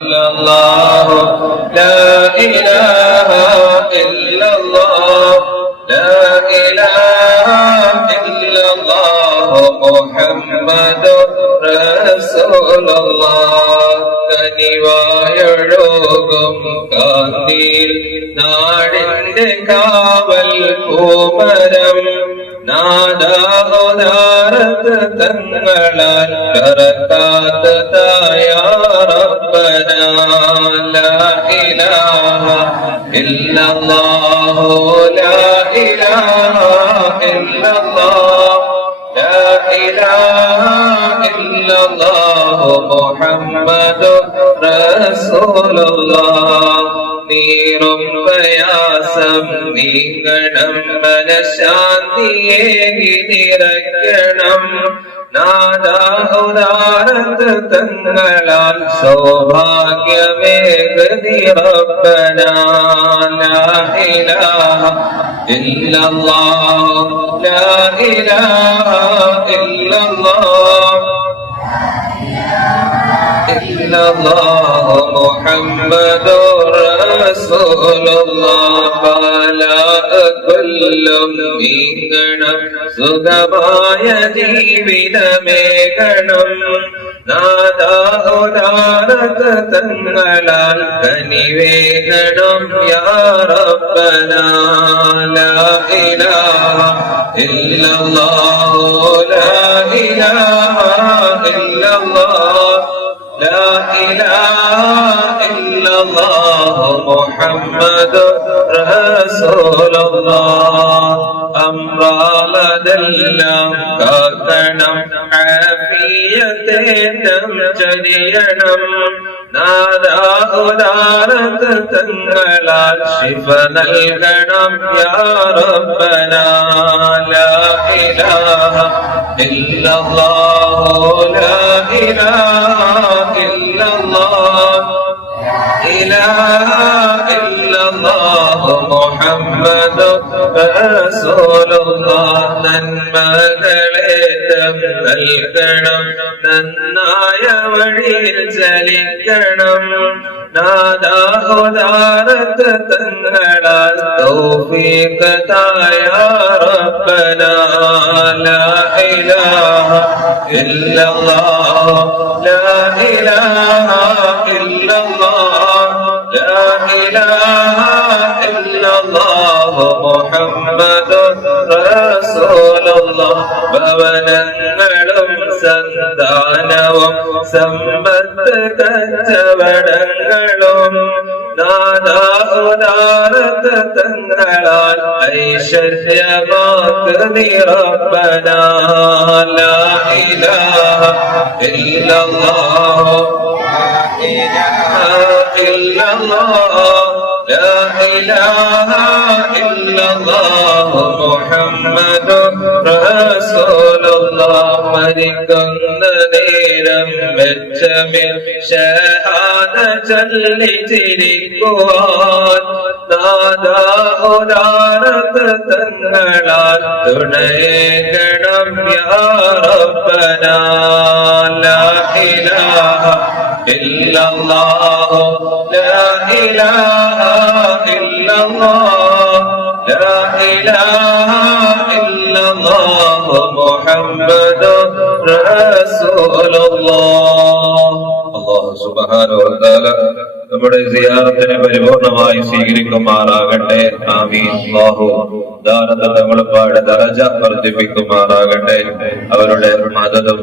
الله لا إله إلا الله لا إله إلا الله محمد رسول الله കനിവായൊഴുകും കാന്തിയിൽ നാടിന്റെ കാവൽ പൂമരം നാദാവതാരത്ത് തങ്ങളാൽ കറക്കാത്തതായ റബ്ബനാ ലാ ഇലാഹ ഇല്ലല്ലാഹു ലാ ഇലാഹ ഇല്ലല്ലാഹ് ലാ ഇലാഹ ഇല്ലല്ലാഹു മുഹമ്മദുർ റസൂലുള്ളാഹ് നീറും പ്രയാസം നീങ്ങണം മനഃശാന്തിയേകി നിറയ്ക്കണം നാദാഹുദാരത്ത് തങ്ങളാൽ സൗഭാഗ്യമേകി റബ്ബനാ ലാ ഇലാഹ ഇല്ലല്ലാഹ് ലാ ഇലാഹ ഇല്ലല്ലാഹ് ഇല്ലല്ലാഹു മുഹമ്മദുർ റസൂലുള്ളാഹ് ബലാഅകുല്ലും നീങ്ങണം സുഖമായ ജീവിതമേകണം നാദാഹുദാരത്ത് തങ്ങളാൽ കനിവേകണം യാ റബ്ബനാ ലാ ഇലാഹ ഇല്ലല്ലാഹു ലാ ഇലാഹ ഇല്ലല്ലാഹ് لا إله إلا الله محمد رسول الله അമ്രാലതെല്ലാം കാക്കണം ആഫിയത്തേറ്റം ചരിയണം നാദാഹുദാരത്ത് തങ്ങളാൽ ശിഫ നൽകണം യാ റബ്ബനാ ലാ ഇലാഹ ഇല്ലല്ലാഹു ലാ ഇലാഹ ഇല്ലല്ലാഹ് ഇലാഹ ഇല്ലല്ലാഹു മുഹമ്മദുർ റസൂലുള്ളാഹ് നന്മകളേറ്റം നൽകണം നന്നായ വഴിയിൽ ചലിക്കണം നാദാഹുദാരത്ത് തങ്ങളാൽ തൗഫീഖ് തായ റബ്ബനാ ലാ ഇലാഹ ഇല്ലല്ലാഹ് ലാ ഇലാഹ ഇല്ലല്ലാഹ് ലാ ഇലാഹ ഇല്ലല്ലാഹു മുഹമ്മദുർ റസൂലുള്ളാഹ് ഭവനങ്ങളും സന്താനവും സമ്പത്ത് കച്ചവടങ്ങളും നാദാഹുദാരത്ത് തങ്ങളാൽ ഐശ്വര്യമാക്കി റബ്ബനാ ലാ ഇലാഹ ഇല്ലല്ലാഹ് لا إله إلا الله محمد رسول الله മരിക്കുന്ന നേരം മെച്ചമിൽ ഷഹാദ ചൊല്ലി ചിരിക്കുവാൻ നാദാഹുദാരത്ത് തങ്ങളാൽ തുണയേകണം യാ റബ്ബനാ ലാ ഇലാഹ ഇല്ലല്ലാഹു ലാ ഇലാഹ ഇല്ലല്ലാഹ് ലാ ഇലാഹ ഇല്ലല്ലാഹു മുഹമ്മദുർ റസൂലുള്ളാഹ്. അല്ലാഹു സുബ്ഹാനഹു വ തആല നമ്മുടെ സിയാറത്തിനെ പരിപൂർണമായി സ്വീകരിക്കുമാറാകട്ടെ. ആമീൻ. അല്ലാഹു ദാനത്തെ തങ്ങളുടെ ദറജ വർദ്ധിപ്പിക്കുമാറാകട്ടെ. അവരുടെ മദദും